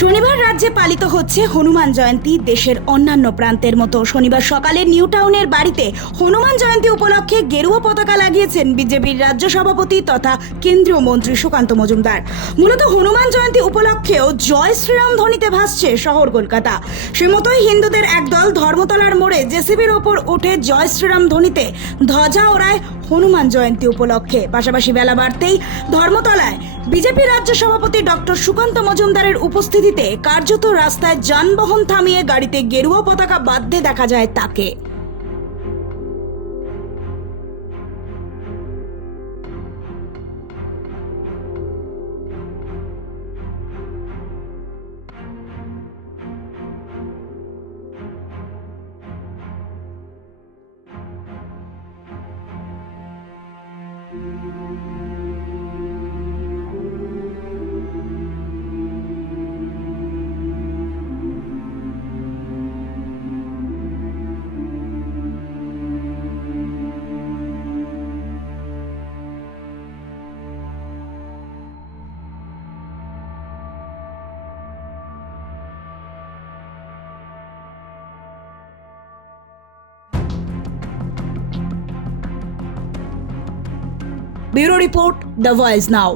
শনিবার রাজ্যে পালিত হচ্ছে হনুমান জয়ন্তী। দেশের অন্যান্য প্রান্তের মতো শনিবার সকালে নিউ টাউনের বাড়িতে হনুমান জয়ন্তী উপলক্ষে গেরুয়া পতাকা লাগিয়েছেন বিজেপির রাজ্য সভাপতি তথা কেন্দ্রীয় মন্ত্রী সুকান্ত মজুমদার। মূলত হনুমান জয়ন্তী উপলক্ষেও জয় শ্রীরাম ধ্বনিতে ভাসছে শহর কলকাতা। সে মতোই হিন্দুদের একদল ধর্মতলার মোড়ে জেসিবির ওপর উঠে জয় শ্রীরাম ধ্বনিতে ধ্বজা ওড়ায় হনুমান জয়ন্তী উপলক্ষে। পাশাপাশি বেলা বাড়তেই ধর্মতলায় বিজেপি রাজ্য সভাপতি ডক্টর সুকান্ত মজুমদারের উপস্থিতিতে কার্যত রাস্তায় যানবাহন থামিয়ে গাড়িতে গেরুয়া পতাকা বাঁধতে দেখা যায় তাকে। Bureau Report, The Voice Now.